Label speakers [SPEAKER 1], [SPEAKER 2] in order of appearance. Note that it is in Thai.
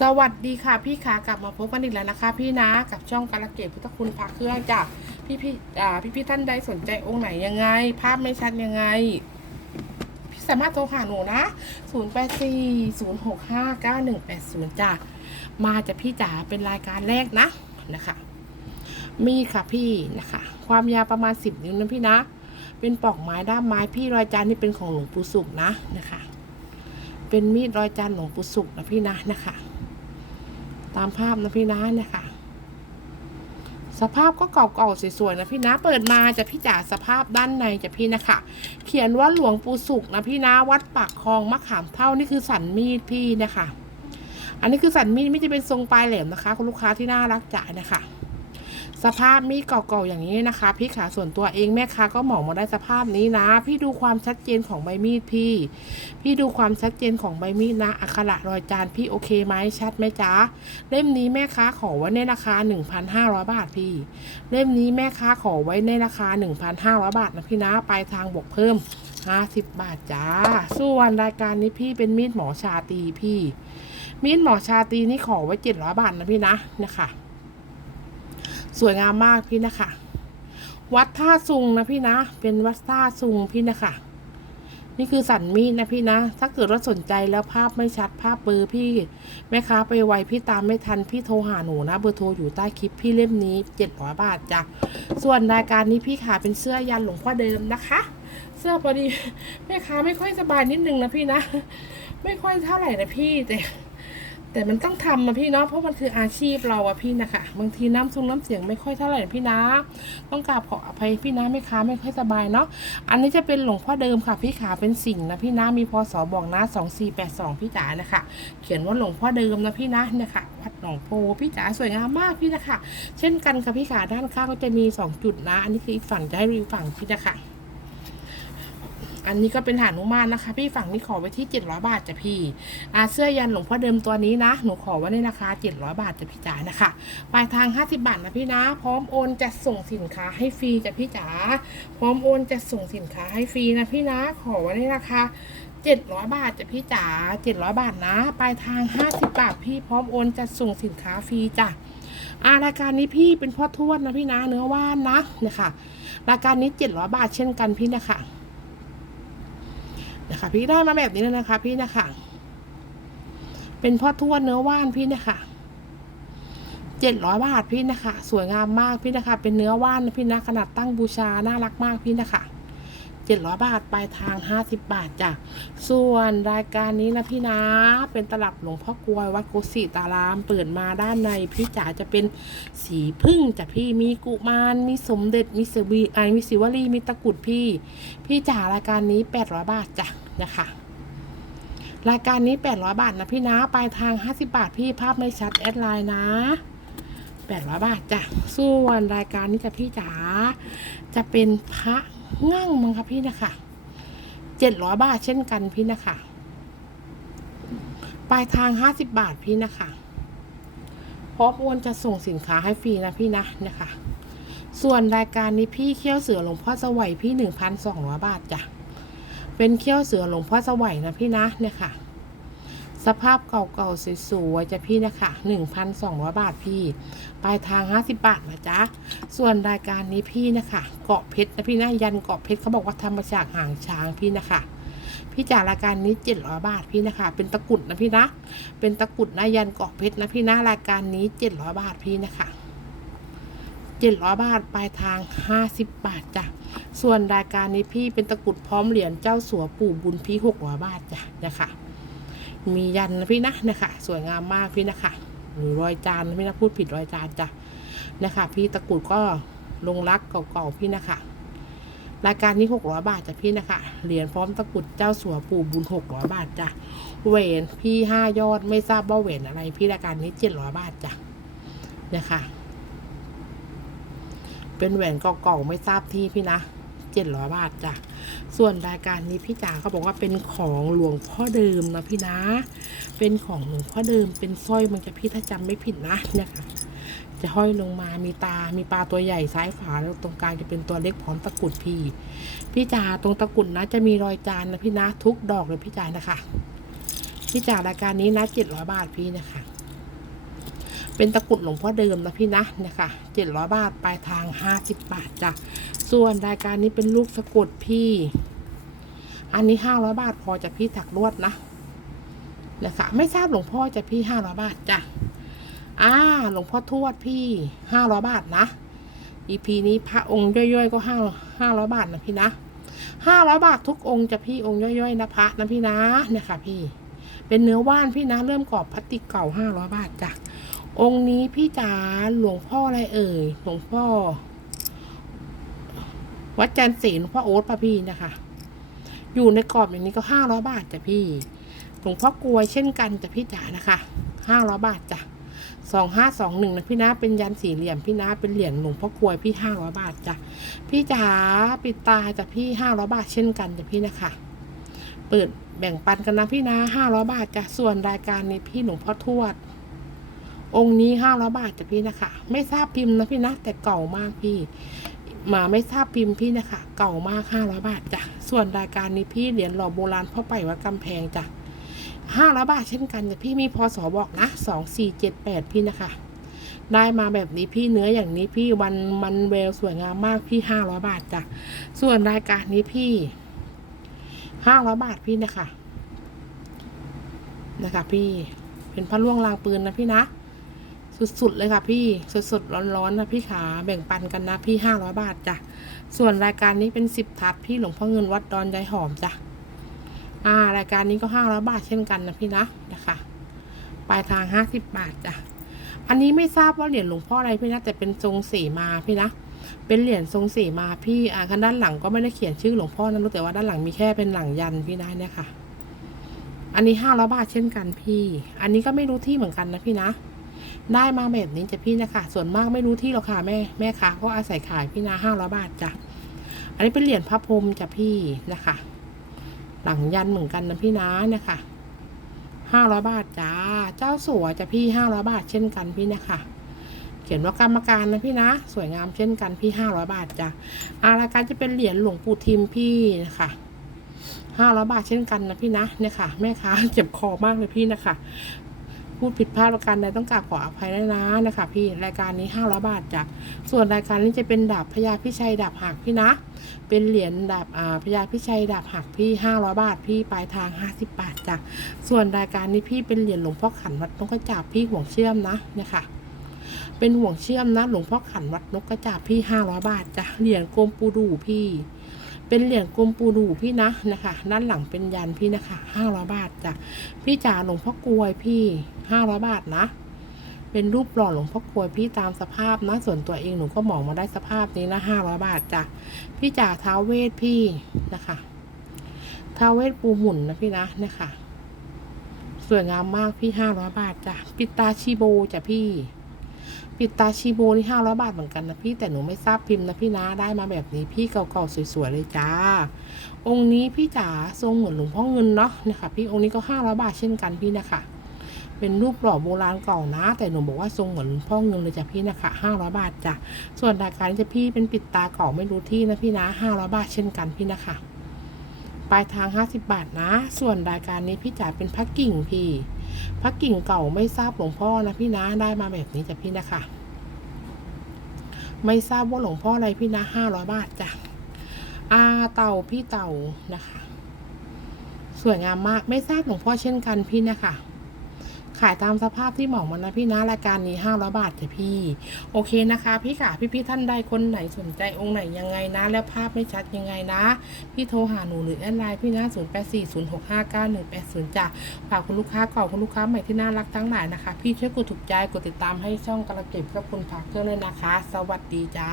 [SPEAKER 1] สวัสดีค่ะพี่ขากลับมาพบกันอีกแล้วนะคะ พี่นะกับช่องการะเกดพุทธคุณพระเครื่องจ้ะพี่พี่อ่าพี่พี่ท่านใดสนใจองค์ไหนยังไง ภาพไม่ชัดยังไง พี่สามารถโทรหาหนูนะ 0 8 4 0 6 5 9 1 8 0จ้ะมาจากพี่จ๋าเป็นรายการแรกนะนะคะ มีค่ะพี่นะคะ ความยาวประมาณ 10 นิ้วนะพี่นะ เป็นปอกไม้ด้ามไม้พี่รอยจานนี่เป็นของหลวงปู่สุขนะนะคะ เป็นมีดรอยจานหลวงปู่สุขนะพี่นะนะคะ ตามภาพนะพี่นะเนี่ยค่ะ สภาพก็เก่าๆสวยๆนะพี่นะ เปิดมาจะพี่จ๋าสภาพด้านในจะพี่นะคะ เขียนว่าหลวงปู่สุขนะพี่นะวัดปากคลองมะขามเท่านี่คือสันมีดพี่เนะคะ อันนี้คือสันมีดไม่จะเป็นทรงปลายแหลมนะคะ คุณลูกค้าที่น่ารักจ๋านะคะ สภาพมีดเก่าๆอย่างนี้นะคะ พี่ขาส่วนตัวเองแม่ค้าก็เหมามาได้สภาพนี้นะ พี่ดูความชัดเจนของใบมีดพี่ พี่ดูความชัดเจนของใบมีดนะอักขระรอยจานพี่โอเคไหมชัดไหมจ๊ะเล่มนี้แม่ค้าขอไว้ในราคา 1,500 บาทพี่ เล่มนี้แม่ค้าขอไว้ในราคา 1,500 บาทนะพี่นะปลายทางบวกเพิ่ม50 บาทจ้า ส่วนรายการนี้พี่เป็นมีดหมอชาตีพี่ มีดหมอชาตีนี่ขอไว้700บาทนะพี่นะนะคะ สวยงามมากพี่นะคะ วัดท่าซุงนะพี่นะ เป็นวัดท่าซุงพี่นะคะ นี่คือสันมีดนะพี่นะ ถ้าเกิดว่าสนใจแล้วภาพไม่ชัดภาพเบอร์พี่ แม่ค้าไปไวพี่ตามไม่ทันพี่โทรหาหนูนะ เบอร์โทรอยู่ใต้คลิปพี่เล่มนี้700บาทจ้ะ ส่วนรายการนี้พี่ขาเป็นเสื้อยันหลวงพ่อเดิมนะคะเสื้อพอดีแม่ค้าไม่ค่อยสบายนิดนึงนะพี่นะ ไม่ค่อยเท่าไหร่นะพี่แต่ แต่มันต้องทำนะพี่เนาะเพราะมันคืออาชีพเราอะพี่นะคะบางทีน้ำทรงน้ำเสียงไม่ค่อยเท่าไหร่พี่นะต้องกราบขออภัยพี่นะแม่ค้าไม่ค่อยสบายเนาะอันนี้จะเป็นหลวงพ่อเดิมค่ะพี่ขาเป็นสิ่งห์นะพี่นะมีพศบอกนะสองสี่แปดสองพี่จ๋านะคะ เขียนว่าหลวงพ่อเดิมนะพี่นะเนี่ยค่ะวัดหนองโพพี่จ๋าสวยงามมากพี่นะคะ เช่นกันค่ะพี่ขาด้านข้างก็จะมีสองจุดนะ อันนี้คืออีกฝั่งจะให้รีวิวฝั่งพี่นะคะ อันนี้ก็เป็นหานุมานนะคะ พี่ฝั่งนี้ขอไว้ที่ 700 บาทจ้ะพี่อาเสื้อยันหลวงพ่อเดิมตัวนี้นะ หนูขอไว้ในราคา 700 บาทจ้ะพี่จ๋านะคะ ปลายทาง 50 บาทนะพี่นะ พร้อมโอนจะส่งสินค้าให้ฟรีจ้ะพี่จ๋า พร้อมโอนจะส่งสินค้าให้ฟรีนะพี่นะ ขอไว้ในราคา700บาทจ้ะพี่จ๋า700บาทนะปลายทาง50บาทพี่พร้อมโอนจะส่งสินค้าฟรีจ้ะอารายการนี้พี่เป็นพ่อทวดนะพี่นะเนื้อว่านนะเนี่ยค่ะรายการนี้700บาทเช่นกันพี่นะคะ นะคะ พี่ได้มาแบบนี้เลยนะคะ พี่นะคะ เป็นพ่อทวดเนื้อว่านพี่นะคะเจ็ดร้อยบาทพี่นะคะ สวยงามมากพี่นะคะ เป็นเนื้อว่านนะพี่นะขนาดตั้งบูชาน่ารักมากพี่นะคะเจ็ดร้อยบาทปลายทางห้าสิบบาทจ้ะส่วนรายการนี้นะพี่นะ เป็นตลับหลวงพ่อกลวยวัดกุศิตารามเปิดมาด้านในพี่จ๋าจะเป็นสีพึ่งจ้ะพี่มีกุมารมีสมเด็จมีสวีอ่ามีสิวลีมีตะกุดพี่ พี่จ๋ารายการนี้แปดร้อยบาทจ้ะ นะคะรายการนี้ 800 บาทนะพี่นะ ปลายทาง 50 บาทพี่ภาพไม่ชัด แอดไลน์นะ 800 บาทจ้ะ ส่วนรายการนี้จะพี่จ๋า จะเป็นพระงั่งมั้งคะพี่นะคะ 700 บาทเช่นกันพี่นะคะ ปลายทาง 50 บาทพี่นะคะพร้อมโอนจะส่งสินค้าให้ฟรีนะพี่นะนะคะ ส่วนรายการนี้พี่เขี้ยวเสือหลวงพ่อสวัยพี่ 1,200 บาทจ้ะ เป็นเขี้ยวเสือหลวงพ่อสวัยนะพี่นะเนี่ยค่ะ สภาพเก่าๆสวยๆจะพี่นะคะ1,200 บาทพี่ ปลายทาง 50 บาทนะจ๊ะ ส่วนรายการนี้พี่นะคะเกาะเพชรนะพี่นะยันเกาะเพชรเขาบอกว่าทำมาจากหางช้างพี่นะคะพี่จากรายการนี้700บาทพี่นะคะ เป็นตะกุดนะพี่นะ เป็นตะกุดนะยันเกาะเพชรนะพี่นะรายการนี้700บาทพี่นะคะ 700 บาท ปลายทาง 50 บาทจ้ะ ส่วนรายการนี้พี่เป็นตะกุดพร้อมเหรียญเจ้าสัวปู่บุญพี่หกร้อยบาทจ้ะนะคะมียันนะพี่นะนะคะ สวยงามมากพี่นะคะหรือรอยจานนะพี่นะพูดผิดรอยจานจ้ะนะคะ พี่ตะกุดก็ลงรักเก่าๆพี่นะคะรายการนี้หกร้อยบาทจ้ะพี่นะคะ เหรียญพร้อมตะกุดเจ้าสัวปู่บุญหกร้อยบาทจ้ะเหวนพี่ห้ายอดไม่ทราบว่าเหวนอะไร พี่รายการนี้เจ็ดร้อยบาทจ้ะนะคะ เป็นแหวนเก่าๆไม่ทราบที่พี่นะเจ็ดร้อยบาทจ้ะ ส่วนรายการนี้พี่จ๋าเขาบอกว่าเป็นของหลวงพ่อเดิมนะพี่นะ เป็นของหลวงพ่อเดิม เป็นสร้อยมันจะพี่ถ้าจำไม่ผิดนะเนี่ยค่ะ จะห้อยลงมา มีตา มีปลาตัวใหญ่ซ้ายฝาแล้วตรงกลางจะเป็นตัวเล็กพร้อมตะกุดพี่ พี่จ๋าตรงตะกุดนะ จะมีรอยจานนะพี่นะ ทุกดอกเลยพี่จ๋านะคะ พี่จ๋ารายการนี้นะเจ็ดร้อยบาทพี่นะคะ เป็นตะกรุดหลวงพ่อเดิมนะพี่นะนี่ยค่ะเจ็ดร้อยบาทปลายทางห้าสิบบาทจ้ะส่วนรายการนี้เป็นลูกสะกดพี่ อันนี้ห้าร้อยบาทพอจะพี่ถักลวดนะนะคะไม่ทราบหลวงพ่อจะพี่ห้าร้อยบาทจ้ะอ่าหลวงพ่อทวดพี่ห้าร้อยบาทนะ EP นี้พระองค์ย่อยๆ ก็ห้าห้าร้อยบาทนะพี่นะห้าร้อยบาททุกองค์จะพี่องค์ย่อยๆนะพระนะพี่นะเนี่ยค่ะพี่ เป็นเนื้อว่านพี่นะเริ่มกรอบพลาสติกเก่าห้าร้อยบาทจ้ะ องค์นี้พี่จ๋าหลวงพ่ออะไรเอ่ย หลวงพ่อ วัดจันทร์ศรีหลวงพ่อโอ๊ตป่ะพี่นะคะ อยู่ในกรอบอย่างนี้ก็ห้าร้อยบาทจ้ะพี่ หลวงพ่อกลวยเช่นกันจ้ะพี่จ๋านะคะห้าร้อยบาทจ้ะสองห้าสองหนึ่งนะพี่นะเป็นยันสี่เหลี่ยมพี่นะเป็นเหรียญหลวงพ่อกลวยพี่ห้าร้อยบาทจ้ะพี่จ๋าปิดตาจ้ะพี่ห้าร้อยบาทเช่นกันจ้ะพี่นะคะ เปิดแบ่งปันกันนะพี่นะห้าร้อยบาทจ้ะส่วนรายการนี้พี่หลวงพ่อทวด องค์นี้ห้าร้อยบาทจ้ะพี่นะคะ ไม่ทราบพิมพ์นะพี่นะ แต่เก่ามากพี่ มาไม่ทราบพิมพ์พี่นะคะ เก่ามากห้าร้อยบาทจ้ะ ส่วนรายการนี้พี่เหรียญหล่อโบราณพ่อไปวัดกำแพงจ้ะห้าร้อยบาทเช่นกันจ้ะพี่มีพศบอกนะสองสี่เจ็ดแปดพี่นะคะ ได้มาแบบนี้พี่เนื้ออย่างนี้พี่วันมันเวลสวยงามมากพี่ห้าร้อยบาทจ้ะ ส่วนรายการนี้พี่ห้าร้อยบาทพี่นะคะ นะคะ พี่เป็นพระล่วงรางปืนนะพี่นะ สุดๆเลยค่ะพี่สดๆร้อนๆนะพี่ขาแบ่งปันกันนะพี่ห้าร้อยบาทจ้ะส่วนรายการนี้เป็นสิบทัดพี่หลวงพ่อเงินวัดดอนยายหอมจ้ะอ่ารายการนี้ก็ห้าร้อยบาทเช่นกันนะพี่นะนะคะปลายทางห้าสิบบาทจ้ะอันนี้ไม่ทราบว่าเหรียญหลวงพ่ออะไรพี่นะแต่เป็นทรงสีมาพี่นะเป็นเหรียญทรงสีมาพี่อ่าข้างด้านหลังก็ไม่ได้เขียนชื่อหลวงพ่อนะรู้แต่ว่าด้านหลังมีแค่เป็นหลังยันพี่นะเนี่ยค่ะอันนี้ห้าร้อยบาทเช่นกันพี่ อันนี้ก็ไม่รู้ที่เหมือนกันนะพี่นะ ได้มาแบบนี้จะพี่นะคะ ส่วนมากไม่รู้ที่หรอกค่ะแม่แม่ค้าก็อาศัยขายพี่นาห้าร้อยบาทจ้ะ อันนี้เป็นเหรียญพระพรหมจ้ะพี่นะคะ หลังยันเหมือนกันนะพี่นะนะคะห้าร้อยบาทจ้า เจ้าสัวจะพี่ห้าร้อยบาทเช่นกันพี่นะคะเขียนว่ากรรมการนะพี่นะ สวยงามเช่นกันพี่ห้าร้อยบาทจ้ะอารายการจะเป็นเหรียญหลวงปู่ทิมพี่นะคะห้าร้อยบาทเช่นกันนะพี่นะเนี่ยค่ะแม่ค้าเจ็บคอมากเลยพี่นะคะ พูดผิดพลาดประการใดต้องกราบขออภัยด้วยนะนะคะ พี่รายการนี้ห้าร้อยบาทจ้ะส่วนรายการนี้จะเป็นดาบพญาพิชัยดาบหักพี่นะ เป็นเหรียญดาบอ่าพญาพิชัยดาบหักพี่ห้าร้อยบาทพี่ปลายทางห้าสิบบาทจ้ะส่วนรายการนี้พี่เป็นเหรียญหลวงพ่อขันวัดนกกระจาบพี่ห่วงเชื่อมนะเนี่ยค่ะเป็นห่วงเชื่อมนะหลวงพ่อขันวัดนกกระจาบพี่ห้าร้อยบาทจ้ะเหรียญกลมปูดูพี่ เป็นเหรียญกลมปูดูพี่นะนะคะ ด้านหลังเป็นยันพี่นะคะห้าร้อยบาทจ้ะพี่จ๋าหลวงพ่อกลวยพี่ห้าร้อยบาทนะเป็นรูปหล่อหลวงพ่อกลวยพี่ตามสภาพนะส่วนตัวเองหนูก็หมองมาได้สภาพนี้นะห้าร้อยบาทจ้ะพี่จ๋าท้าเวทพี่นะคะท้าเวทปูหมุนนะพี่นะนี่ยค่ะสวยงามมากพี่ห้าร้อยบาทจ้ะปิดตาชิโบจ้ะพี่ ปิตาชีโบนี่ห้าร้อยบาทเหมือนกันนะพี่แต่หนูไม่ทราบพิมพ์นะพี่นะได้มาแบบนี้พี่เก่าๆสวยๆเลยจ้า องค์นี้พี่จ๋าทรงเหมือนหลวงพ่อเงินเนาะนี่ยค่ะพี่องค์นี้ก็ห้าร้อยบาทเช่นกันพี่นะคะเป็นรูปหล่อโบราณเก่านะ แต่หนูบอกว่าทรงเหมือนหลวงพ่อเงินเลยจ้ะพี่นะคะห้าร้อยบาทจ้ะส่วนรายการนี้จะพี่เป็นปิดตาเก่าไม่รู้ที่นะพี่นะห้าร้อยบาทเช่นกันพี่นะคะปลายทางห้าสิบบาทนะ ส่วนรายการนี้พี่จ๋าเป็นพักกิ่งพี่ พระกิ่งเก่าไม่ทราบหลวงพ่อนะพี่นะได้มาแบบนี้จ้ะพี่นะคะ ไม่ทราบว่าหลวงพ่ออะไรพี่นะห้าร้อยบาทจ้ะอาเต่าพี่เต่านะคะ สวยงามมากไม่ทราบหลวงพ่อเช่นกันพี่นะคะ ขายตามสภาพที่เหมาะมันนะพี่นะรายการนี้ห้าร้อยบาทจ้ะพี่ โอเคนะคะ พี่ค่ะพี่พี่ท่านใดคนไหนสนใจองค์ไหนยังไงนะ แล้วภาพไม่ชัดยังไงนะ พี่โทรหาหนูหรือแอดไลน์พี่นะ0 8 4 0 6 5 9 1 8 0จ้ะฝากคุณลูกค้าเก่าคุณลูกค้าใหม่ที่น่ารักทั้งหลายนะคะ พี่ช่วยกดถูกใจกดติดตามให้ช่องกระเก็บกับคุณฝากเครื่องเลยนะคะ สวัสดีจ้า